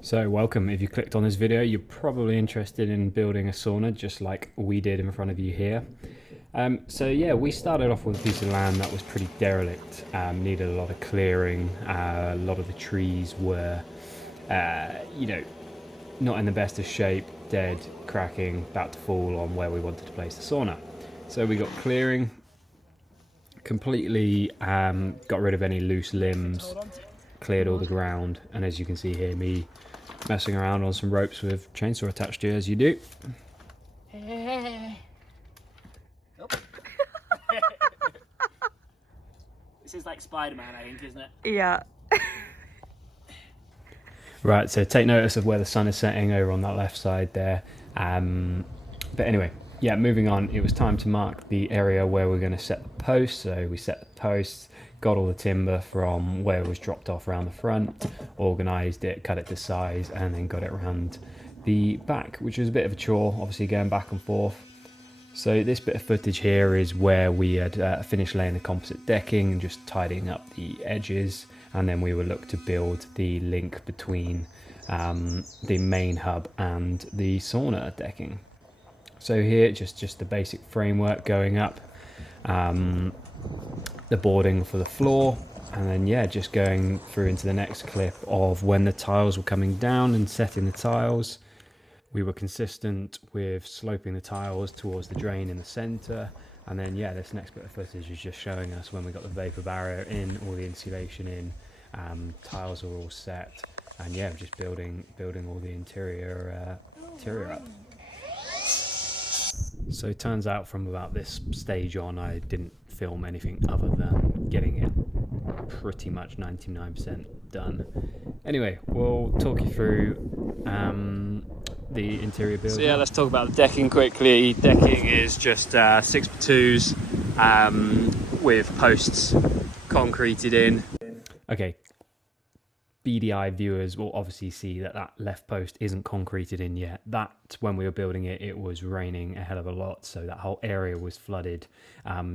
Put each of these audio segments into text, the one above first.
So welcome. If you clicked on this video, you're probably interested in building a sauna just like we did in front of you here. So yeah, we started off with a piece of land that was pretty derelict, needed a lot of clearing. A lot of the trees were, not in the best of shape, dead, cracking, about to fall on where we wanted to place the sauna. So we got clearing, completely got rid of any loose limbs, cleared all the ground, and as you can see here, me messing around on some ropes with chainsaw attached to you, as you do. Nope. This is like Spider-Man, I think, isn't it? Yeah. Right, so take notice of where the sun is setting over on that left side there. But anyway, yeah, moving on, it was time to mark the area where we're going to set the posts. So we set the posts, got all the timber from where it was dropped off around the front, organised it, cut it to size, and then got it around the back, which was a bit of a chore, obviously going back and forth. So this bit of footage here is where we had finished laying the composite decking and just tidying up the edges, and then we would look to build the link between the main hub and the sauna decking. So here, just the basic framework going up, the boarding for the floor, and then yeah, just going through into the next clip of when the tiles were coming down and setting the tiles. We were consistent with sloping the tiles towards the drain in the centre, and then yeah, this next bit of footage is just showing us when we got the vapor barrier in, all the insulation in, tiles are all set, and yeah, just building all the interior up. So it turns out from about this stage on, I didn't film anything other than getting it pretty much 99% done. Anyway, we'll talk you through the interior build. So yeah, let's talk about the decking quickly. Decking is just 6x2s with posts concreted in. Okay, BDI viewers will obviously see that that left post isn't concreted in yet. That, when we were building it, it was raining a hell of a lot, so that whole area was flooded.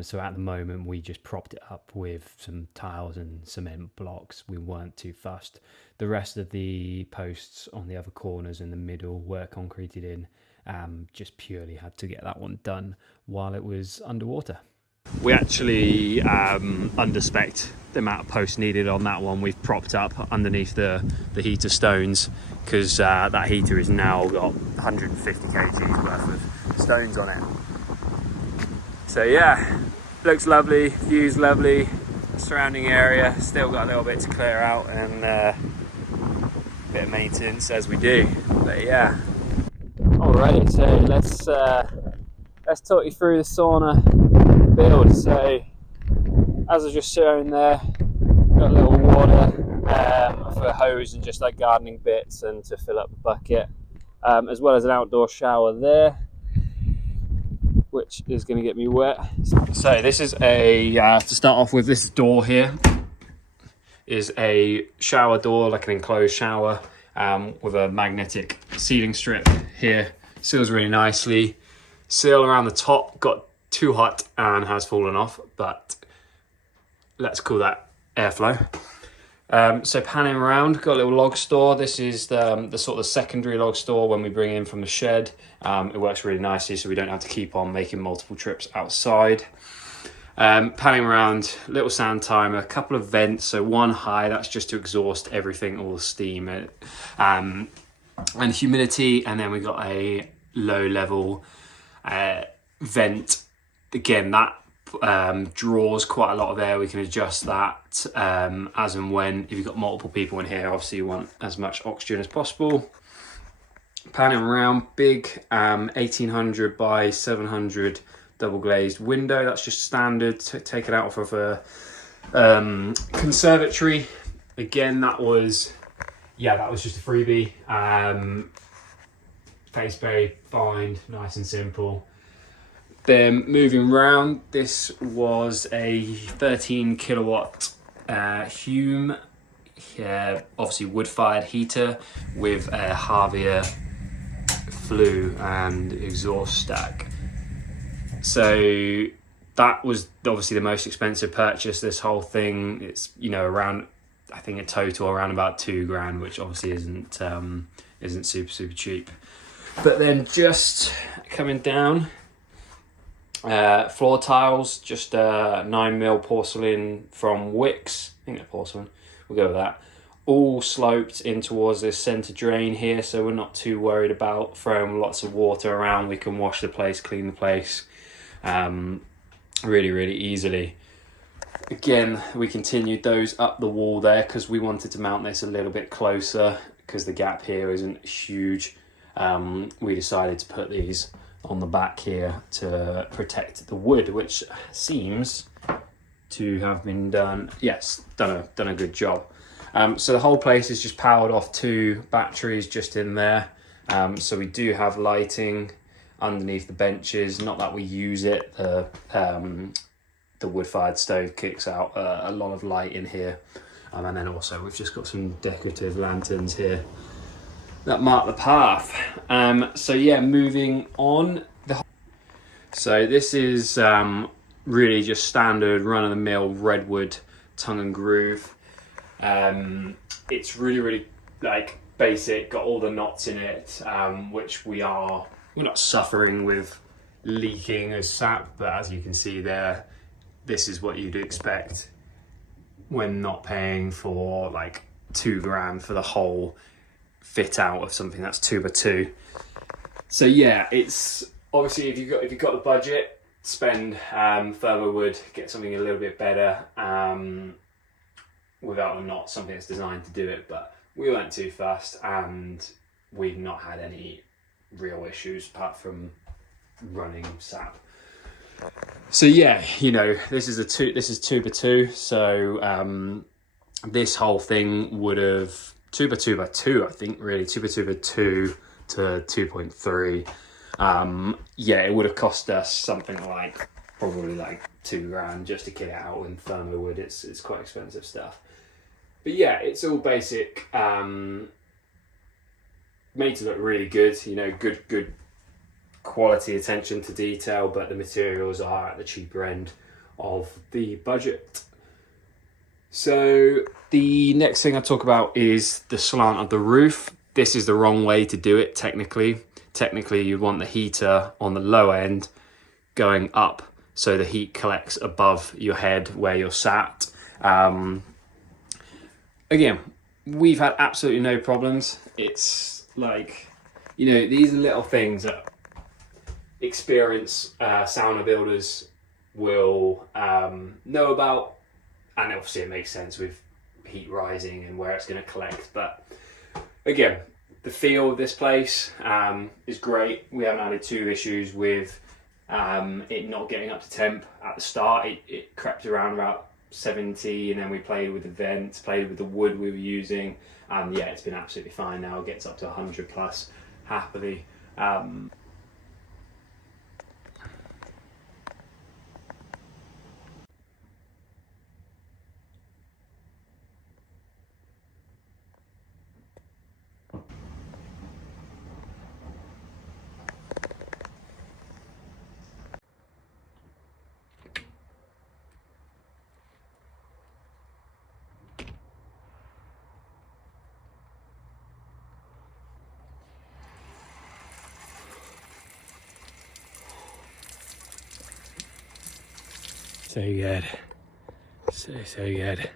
So at the moment, we just propped it up with some tiles and cement blocks. We weren't too fussed. The rest of the posts on the other corners in the middle were concreted in. Just purely had to get that one done while it was underwater. We actually underspec'd the amount of posts needed on that one. We've propped up underneath the heater stones because that heater has now got 150 kgs worth of stones on it. So yeah, looks lovely, view's lovely, surrounding area, still got a little bit to clear out and a bit of maintenance as we do, but yeah. Alrighty, so let's talk you through the sauna build. So as I just shown there, got a little water for a hose and just like gardening bits and to fill up the bucket, as well as an outdoor shower there, which is going to get me wet. So this is to start off with, this door here is a shower door, like an enclosed shower, with a magnetic sealing strip here. Seals really nicely. Seal around the top got too hot and has fallen off, but let's call that airflow. So panning around, got a little log store. This is the sort of secondary log store when we bring in from the shed. It works really nicely, so we don't have to keep on making multiple trips outside. Panning around, little sound timer, a couple of vents. So one high, that's just to exhaust everything, all the steam and humidity. And then we got a low level vent. Again, that draws quite a lot of air. We can adjust that as and when. If you've got multiple people in here, obviously you want as much oxygen as possible. Panning around, big 1800 by 700 double glazed window. That's just standard, taken out of a conservatory. Again, that was just a freebie. Tastes very fine, nice and simple. Then moving round, this was a 13 kilowatt Hume, obviously wood-fired heater with a Harvier flue and exhaust stack. So that was obviously the most expensive purchase. This whole thing, it's around I think a total around about £2,000, which obviously isn't super cheap. But then just coming down, floor tiles, just 9mm porcelain from Wicks. I think they're porcelain. We'll go with that. All sloped in towards this centre drain here, so we're not too worried about throwing lots of water around. We can wash the place, clean the place really easily. Again, we continued those up the wall there because we wanted to mount this a little bit closer because the gap here isn't huge. We decided to put these on the back here to protect the wood, which seems to have been done. Yes, done a good job. So the whole place is just powered off 2 batteries just in there. So we do have lighting underneath the benches. Not that we use it. The wood-fired stove kicks out a lot of light in here. And then also we've just got some decorative lanterns here that mark the path. So yeah, moving on. So this is really just standard run-of-the-mill redwood tongue and groove. It's really like basic, got all the knots in it, which we're not suffering with leaking as sap, but as you can see there, this is what you'd expect when not paying for like £2,000 for the whole fit out of something that's 2x2. So yeah, it's obviously if you've got the budget, spend further wood, get something a little bit better without not something that's designed to do it. But we weren't too fast, and we've not had any real issues apart from running sap. So yeah, you know, this is 2x2, so this whole thing would have 2x2x2, I think, really 2x2x2 to 2.3. Yeah, it would have cost us something like probably like £2,000 just to kit it out in thermo wood. It's quite expensive stuff, but yeah, it's all basic, made to look really good. You know, good quality, attention to detail, but the materials are at the cheaper end of the budget. So the next thing I talk about is the slant of the roof. This is the wrong way to do it technically. Technically, you'd want the heater on the lower end going up so the heat collects above your head where you're sat. Again, we've had absolutely no problems. It's like, you know, these are little things that experienced sauna builders will know about, and obviously it makes sense with heat rising and where it's going to collect. But again, the feel of this place is great. We haven't had too issues with it not getting up to temp at the start. It crept around about 70, and then we played with the vents, played with the wood we were using, and yeah, it's been absolutely fine now. It gets up to 100 plus happily. So good. So good.